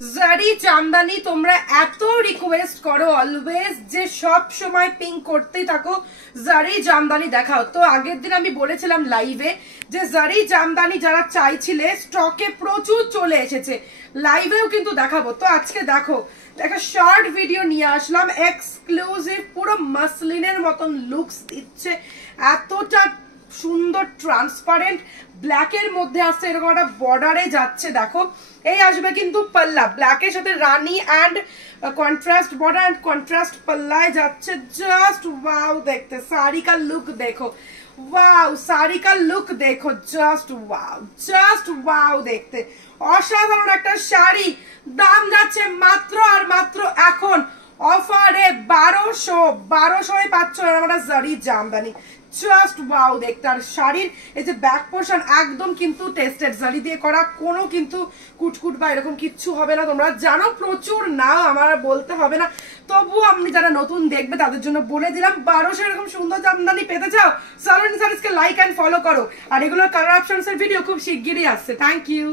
জারি জামদানি তোমরা এত রিকোয়েস্ট করো অলওয়েজ যে সব সময় পিং করতেই থাকো জারি জামদানি দেখাও। তো আগের দিন আমি বলেছিলাম লাইভে যে জারি জামদানি যারা চাইছিলে স্টকে প্রচুর চলে এসেছে, লাইভেও কিন্তু দেখাবো। তো আজকে দেখো একটা শর্ট ভিডিও নিয়ে আসলাম, এক্সক্লুসিভ পুরো মাসলিনের মতন লুকস দিচ্ছে, এতটা সুন্দর ট্রান্সপারেন্ট ব্ল্যাকের মধ্যে আসছে, এরকম একটা বর্ডারে যাচ্ছে। দেখো এই আসবে কিন্তু পাল্লা ব্ল্যাকের সাথে রানী and contrast border and contrast পাল্লায় যাচ্ছে। জাস্ট ওয়াও দেখতে, শাড়ি কা লুক দেখো, ওয়াও শাড়ি কা লুক দেখো, জাস্ট ওয়াও দেখতে অসাধারণ একটা শাড়ি। দাম যাচ্ছে মাত্র আর মাত্র এখন অফারে 1200 পাচ্ছ আমরা জারি জামদানি। জাস্ট ওয়াও দেখতে। আর শাড়ির এই যে ব্যাক পোর্শন একদম কিন্তু টেস্টেড জারি দিয়ে করা, কোনো কিন্তু কুটকুট বা এরকম কিচ্ছু হবে না। তোমরা জানো প্রচুর নাও, আমার বলতে হবে না, তবুও আপনি যারা নতুন দেখবে তাদের জন্য বলে দিলাম 1200 এরকম সুন্দর জামদানি পেতে চাও, সালোনি সারিসকে লাইক অ্যান্ড ফলো করো। আর এগুলোর কালার অপশনস এর ভিডিও খুব শিগগিরই আসছে। Thank you.